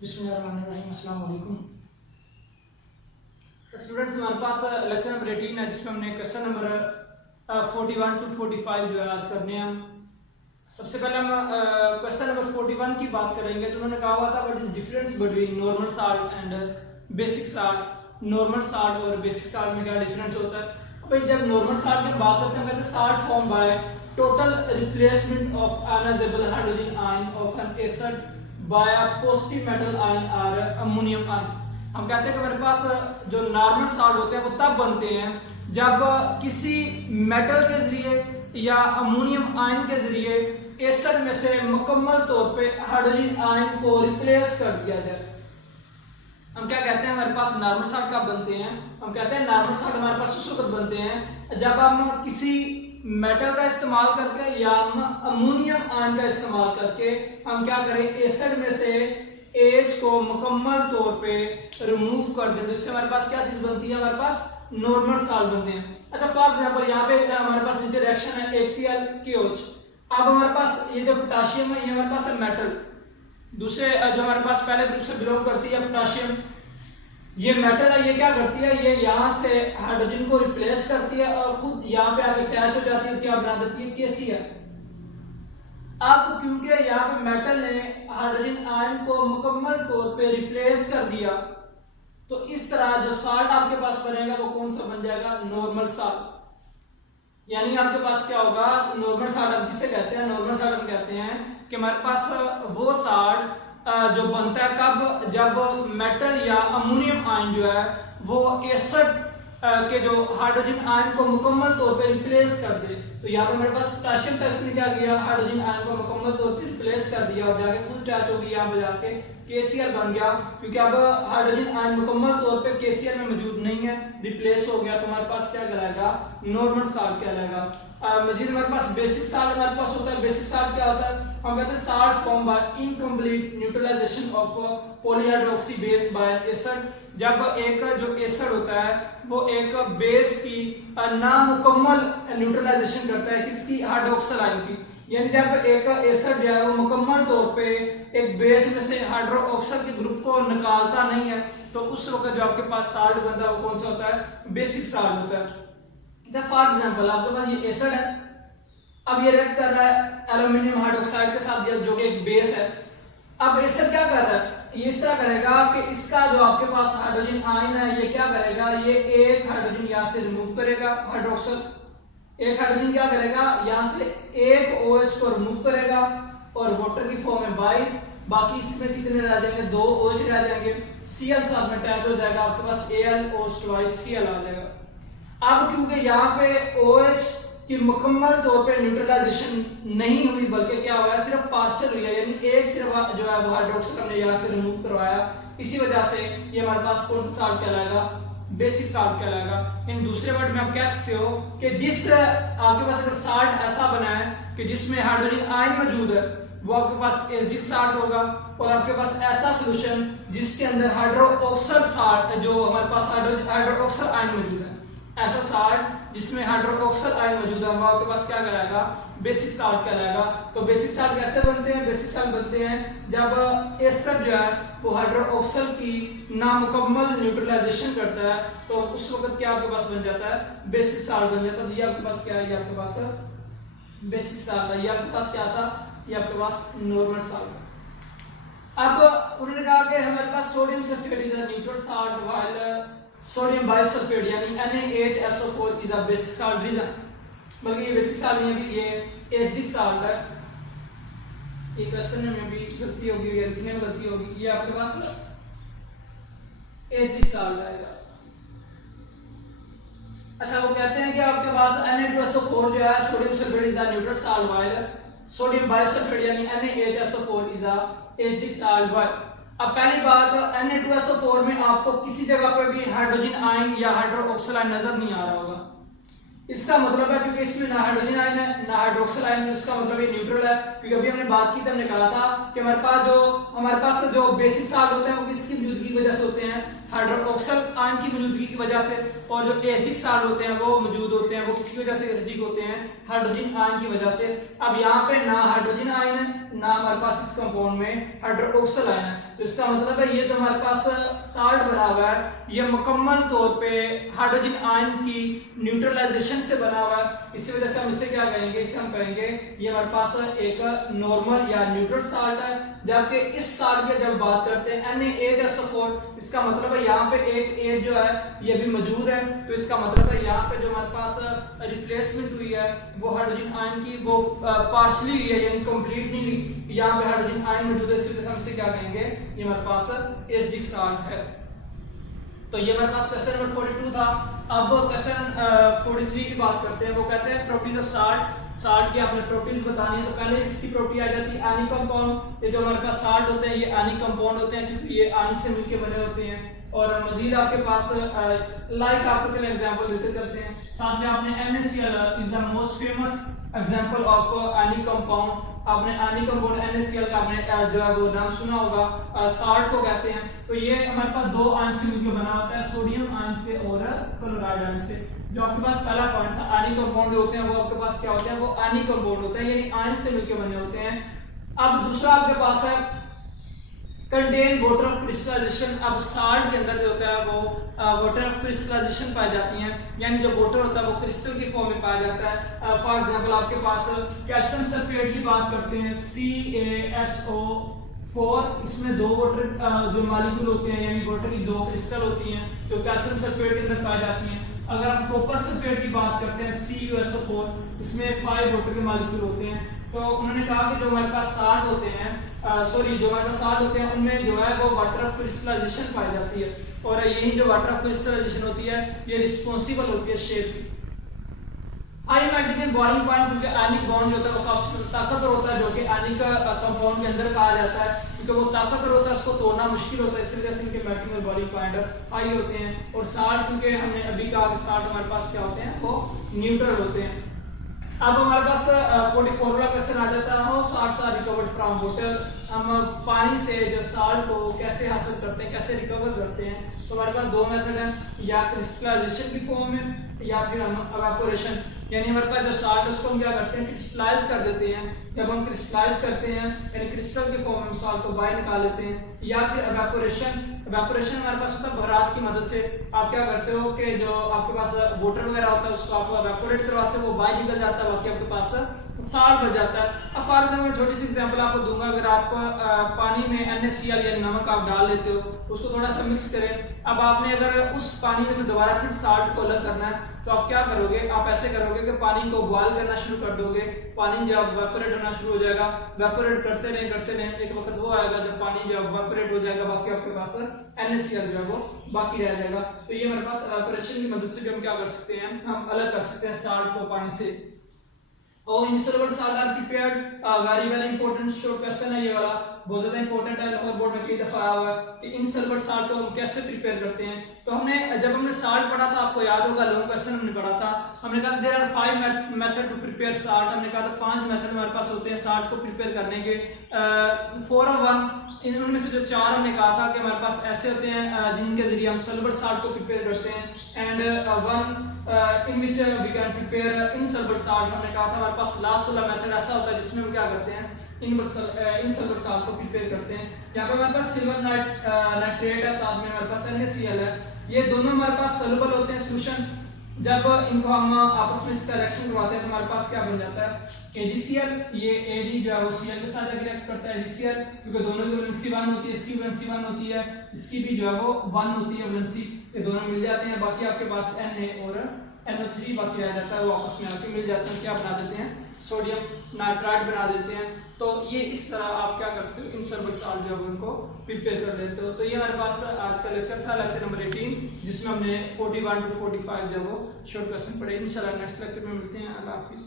बिस्मिल्लाहिर्रहमानिर्रहीम, अस्सलाम वालेकुम। तो स्टूडेंट्स, हमारे पास लेक्चर नंबर 18 है, जिसमें हमने क्वेश्चन नंबर 41 टू 45 जो है आज करने हैं। सबसे पहले हम क्वेश्चन नंबर 41 की बात करेंगे। तो उन्होंने कहा हुआ था what is difference between normal salt and basic salt. Normal salt और बेसिक साल्ट में क्या डिफरेंस होता है? भाई जब नॉर्मल साल्ट की बात करते हैं, कहते हैं salt form by total replacement of ionisable hydrogen ion of an acid by a positive metal ion or ammonium ion. हम कहते हैं कि हमारे पास जो नॉर्मल साल्ट होते हैं वो तब बनते हैं जब किसी मेटल के जरिए या अमोनियम आयन के जरिए एसिड में से मुकम्मल तौर पे हाइड्रोजन आयन को रिप्लेस कर दिया जाए। हम क्या कहते हैं, हमारे पास नॉर्मल साल्ट कब बनते हैं? हम कहते हैं नॉर्मल साल्ट हमारे पास उस वक्त बनते हैं जब हम किसी मेटल का इस्तेमाल करके या हम अमोनियम आयन का इस्तेमाल करके हम क्या करें, एसिड में से एच को मुकम्मल तौर पे रिमूव कर दें। जिससे हमारे पास क्या चीज बनती है, हमारे पास नॉर्मल साल्ट बनते हैं। अच्छा, फॉर एग्जांपल यहाँ पे हमारे पास नीचे रिएक्शन है HCl-KOH। अब हमारे पास ये जो पोटेशियम है, ये हमारे पास है मेटल। दूसरे जो हमारे पास पहले ग्रुप से बिलोंग करती है पोटेशियम, ये मेटल है, ये क्या करती है, ये यहाँ से हाइड्रोजन को रिप्लेस करती है और खुद यहाँ पे आके अटैच हो जाती है, क्या बना देती है, KCl। अब क्योंकि यहाँ पे मेटल ने हाइड्रोजन आयन को मुकम्मल तौर पे रिप्लेस कर दिया, तो इस तरह जो साल्ट आपके पास बनेगा वो कौन सा बन जाएगा, नॉर्मल साल्ट। यानी आपके पास क्या होगा, नॉर्मल साल्ट हम किसे कहते हैं, नॉर्मल साल्ट हम कहते हैं कि हमारे पास वो साल्ट जो बनता है कब, जब मेटल या अमोनियम आयन जो है वो एसिड के जो हाइड्रोजन आयन को मुकम्मल तौर पे रिप्लेस कर दे। तो यहाँ पे मेरे पास पोटेशियम था, इसने क्या किया, हाइड्रोजन आयन को मुकम्मल तौर पे रिप्लेस कर दिया और जाके खुद अटैच हो गई, यहाँ पे जाके KCl बन गया। क्योंकि अब हाइड्रोजन आयन मुकम्मल तौर पे KCl में मौजूद नहीं है, रिप्लेस हो गया, तो हमारे पास क्या कहलाएगा, नॉर्मल साल्ट कहलाएगा। मजीद हमारे पास बेसिक साल्ट हमारे पास होता है। बेसिक साल्ट क्या होता है, हम कहते हैं salt form by incomplete neutralisation of polyhydroxy base by acid. जब एक जो एसिड होता है वो एक बेस की नामुकम्मल न्यूट्रलाइजेशन करता है, किसकी, हाइड्रोक्सिल आयन की। यानी जब एक एसिड जो है वो मुकम्मल तौर पे एक बेस में से हाइड्रोक्सिल के ग्रुप को निकालता नहीं है, तो उस वक्त जो आपके पास साल्ट बनता है वो कौन सा होता है, बेसिक साल्ट होता है। जब फॉर एग्जांपल आपके पास ये एसिड है, अब ये रिएक्ट कर रहा है एल्यूमिनियम हाइड्रोक्साइड के साथ, जो कि एक बेस है। अब एसिड क्या कर रहा है, ये इस तरह करेगा कि इसका जो आपके पास हाइड्रोजन आयन है ये क्या करेगा, ये एक हाइड्रोजन यहाँ से रिमूव करेगा, हाइड्रोक्सिल एक हाइड्रोजन क्या करेगा, यहाँ से एक OH को रिमूव करेगा और वाटर की फॉर्म में बाकी इसमें कितने रह जाएंगे, 2 OH रह जाएंगे, Cl साथ में अटैच हो जाएगा, आपके पास AlOH2Cl आ जाएगा। अब क्योंकि यहाँ पे OH की मुकम्मल तौर पे न्यूट्रलाइजेशन नहीं हुई, बल्कि क्या हुआ है, सिर्फ पार्शियल हुई है, यानी एक सिर्फ जो है वो हाइड्रोक्सिल हमने यहाँ से रिमूव करवाया, इसी वजह से ये हमारे पास कौन सा साल्ट कहलाएगा, बेसिक साल्ट कहलाएगा। इन दूसरे वर्ड में आप कह सकते हो कि जिस आपके पास अगर साल्ट ऐसा बना है कि जिसमें हाइड्रोजन आयन मौजूद है, वो आपके पास एसिडिक साल्ट होगा। और आपके पास ऐसा सॉल्यूशन जिसके अंदर हाइड्रोक्सिल साल्ट, जो हमारे पास हाइड्रोक्सिल आयन मौजूद है, ऐसा साल्ट जिसमें हाइड्रोक्सिल आयन मौजूद है, वो आपके पास क्या कहलाएगा, बेसिक साल्ट कहलाएगा। तो बेसिक साल्ट कैसे बनते हैं, बेसिक साल्ट बनते हैं जब एसिड जो है वो हाइड्रोक्सिल की नामुकम्मल न्यूट्रलाइजेशन करता है, तो उस वक्त क्या आपके पास बन जाता है, बेसिक साल्ट बन जाता है। तो ये आपके पास क्या है, ये आपके पास बेसिक साल्ट है। ये आपके पास क्या था, ये आपके पास नॉर्मल साल्ट। अब उन्होंने कहा कि हमारे पास sodium sulphate is a neutral salt while sodium bisulphate यानी NaHSO4 is a basic salt. Reason, बल्कि ये बेसिक साल्ट नहीं है, ये एसिडिक साल्ट है। ये क्वेश्चन में भी गलती होगी या लिखने में गलती होगी, ये आपके पास एसिडिक साल्ट आएगा। अच्छा, वो कहते हैं कि आपके पास Na2SO4 जो है sodium sulphate is a neutral salt while sodium bisulphate यानी NaHSO4 is a acidic salt. While अब पहली बात, Na2SO4 में आपको किसी जगह पे भी हाइड्रोजन आयन या हाइड्रोक्सिल आयन नजर नहीं आ रहा होगा। इसका मतलब है क्योंकि इसमें ना हाइड्रोजन आयन है ना हाइड्रोक्सिल आयन है, इसका मतलब ये न्यूट्रल है। क्योंकि अभी हमने बात की थी, हमने कहा था कि हमारे पास जो बेसिक साल्ट होते हैं वो किसकी मौजूदगी की वजह से होते हैं, हाइड्रोक्सल आयन की मौजूदगी की वजह से, और जो एसिडिक साल्ट होते हैं वो मौजूद होते हैं, वो किसकी वजह से एसिडिक होते हैं, हाइड्रोजन आयन की वजह से। अब यहाँ पे ना हाइड्रोजन आयन है ना हमारे पास इस कंपाउंड में हाइड्रोक्सल आयन है, तो इसका मतलब है ये जो हमारे पास साल्ट बना हुआ है ये मुकम्मल तौर पे हाइड्रोजन आयन की न्यूट्रलाइजेशन से बना हुआ है। इसी वजह से हम इसे क्या कहेंगे, इसे हम कहेंगे ये हमारे पास एक नॉर्मल या न्यूट्रल साल्ट है। जबकि इस साल्ट की जब बात करते हैं NaHSO4, इसका मतलब है यहाँ पे एक एच जो है ये भी मौजूद है, तो इसका मतलब है यहाँ पे जो हमारे पास रिप्लेसमेंट हुई है वो हाइड्रोजन आयन की वो पार्शली हुई है, यानी कंप्लीट नहीं हुई। यहाँ पे हाइड्रोजन आयन मौजूद है, इसी वजह से हम इसे क्या कहेंगे, ये हमारे पास एसिडिक साल्ट है। तो ये हमारे पास क्वेश्चन नंबर 42 था। अब क्वेश्चन 43 की बात करते हैं। वो कहते हैं प्रॉपर्टीज ऑफ साल्ट, साल्ट की आपने प्रॉपर्टीज बतानी है। तो पहले इसकी प्रॉपर्टी आ जाती है एनी कंपाउंड। ये जो हमारे पास साल्ट होते हैं ये एनी कंपाउंड होते हैं क्योंकि ये आयन से मिलकर बने होते हैं। और मजीद आपके पास लाइक आपको चले एग्जांपल देते चलते हैं। साथ में आपने NaCl is the most famous example of any compound. आपने एनी कंपाउंड NaCl का आपने जो है वो नाम सुना होगा, साल्ट को कहते हैं। तो ये हमारे पास दो आयन से मिलकर बना होता है, सोडियम आयन से और क्लोराइड आयन से। जो आपके पास पहला पॉइंट था एनी कंपाउंड जो होते हैं वो आपके पास क्या होते हैं, वो एनी कंपाउंड होते हैं, यानी आयन से मिलकर बने होते हैं। अब दूसरा आपके पास है कंटेन वाटर ऑफ क्रिस्टलाइजेशन। अब साल्ट के अंदर जो होता है वो वाटर ऑफ क्रिस्टलाइजेशन पाई जाती हैं, यानी जो वाटर होता है वो क्रिस्टल की फॉर्म में पाया जाता है। फॉर एग्जांपल आपके पास कैल्शियम सल्फेट की बात करते हैं CaSO4, इसमें दो वाटर जो मॉलिक्यूल होते हैं यानी वाटर की दो क्रिस्टल होती हैं जो कैल्शियम सल्फेट के अंदर पाई जाती हैं। अगर हम कॉपर सल्फेट की बात करते हैं CuSO4, इसमें 5 वाटर के मॉलिक्यूल होते हैं। तो उन्होंने कहा कि जो हमारे पास साल्ट होते हैं जो हमारे पास साल्ट होते हैं उनमें जो है वो वाटर ऑफ क्रिस्टलाइजेशन पाई जाती है, और यही जो वाटर ऑफ क्रिस्टलाइजेशन होती है ये रिस्पॉन्सिबल होती है शेप की। हाई मैग्नेटिक बॉइलिंग पॉइंट, क्योंकि आयनिक बॉन्ड जो होता है वो काफी ताकतवर होता है, जो कि आयनिक कंपाउंड के अंदर कहा जाता है, क्योंकि वो ताकतवर होता है उसको तोड़ना मुश्किल होता है, इस वजह से इनके मैग्नेटिक बॉइलिंग पॉइंट हाई होते हैं। और साल्ट, क्योंकि हमने अभी कहा कि साल्ट हमारे पास क्या होते हैं, वो न्यूट्रल होते हैं। अब हमारे पास 44 वाला क्वेश्चन आ जाता है, how salts are recovered from water. हम पानी से जो साल्ट को कैसे हासिल करते हैं, कैसे रिकवर करते हैं। तो हमारे पास दो मेथड हैं, या क्रिस्टलाइजेशन की फॉर्म में या फिर हम इवेपोरेशन, यानी हमारे पास जो साल्ट है उसको हम क्या करते हैं, क्रिस्टलाइज कर देते हैं। जब हम क्रिस्टलाइज करते हैं यानी क्रिस्टल की फॉर्म में साल्ट को बाहर निकाल लेते हैं, या फिर इवेपोरेशन। इवेपोरेशन हमारे पास होता है बहरात की मदद से। आप क्या करते हो कि जो आपके पास वाटर वगैरह होता है उसको आप इवेपोरेट करवाते हो, वो बाहर निकल जाता है, बाकी आपके पास साल्ट बच जाता है। अब फॉर एग्जाम्पल मैं छोटी सी एग्जांपल आपको दूंगा। अगर आप पानी में NaCl या नमक आप डाल लेते हो, उसको थोड़ा सा मिक्स करें। अब आपने अगर उस पानी में से दोबारा फिर साल्ट को अलग करना है तो आप क्या करोगे, आप ऐसे करोगे कि पानी को बॉयल करना शुरू कर दोगे। पानी जब वेपोरेट होना शुरू हो जाएगा, वेपोरेट करते रहे, एक वक्त वो आएगा जब पानी जब वेपोरेट हो जाएगा, बाकी आपके पास NaCl जो है वो बाकी रह जाएगा। तो ये हमारे पास इवेपोरेशन की मदद से भी हम क्या कर सकते हैं, हम अलग कर सकते हैं साल्ट को पानी से। और insoluble salt are prepared, very very important short question है ये वाला, बहुत ज्यादा इंपॉर्टेंट है और बोर्ड में कई दफा आया हुआ है कि इनसॉल्युबल साल्ट को हम कैसे प्रिपेयर करते हैं। तो जब हमने साल्ट पढ़ा था, आपको याद होगा लॉन्ग क्वेश्चन हमने पढ़ा था, हमने कहा there are 5 method to prepare salt. हमने कहा था 5 मेथड हमारे पास होते हैं साल्ट को प्रिपेयर करने के। 4 और 1 इनमें से जो 4 हमने कहा था कि हमारे पास ऐसे होते हैं जिनके जरिए हम सॉल्युबल साल्ट को प्रिपेयर करते हैं, and 1 in which we can prepare insoluble salt। हमने कहा था हमारे पास लास्ट वाला मेथड ऐसा होता है जिसमें हम क्या करते हैं, insoluble salt को प्रिपेयर करते हैं। यहाँ पे हमारे पास सिल्वर नाइट्रेट है, साथ में हमारे पास NaCl है, ये दोनों हमारे पास सॉल्युबल होते हैं सोल्यूशन। जब इनको हम आपस में इसका रिएक्शन करवाते हैं तो हमारे पास क्या बन जाता है AgCl। ये Ag जो है वो Cl के साथ रिएक्ट करता है AgCl, क्योंकि दोनों की वैलेंसी 1 होती है, इसकी वैलेंसी 1 होती है, इसकी भी जो है वो 1 होती है वैलेंसी, ये दोनों मिल जाते हैं। बाकी आपके पास Na और NO3 बाकी रह जाता है, वो आपस में आके मिल जाते हैं, क्या बना देते हैं, सोडियम नाइट्राइट बना देते हैं। तो ये इस तरह आप क्या करते हो, इनसॉल्युबल साल्ट जो है उनको प्रिपेयर कर लेते हो। तो ये हमारे पास आज का लेक्चर था, लेक्चर नंबर 18, जिसमें हमने 41 to 45 जो वो शॉर्ट क्वेश्चन पढ़े। इंशाल्लाह नेक्स्ट लेक्चर में मिलते हैं। अल्लाह हाफिज़।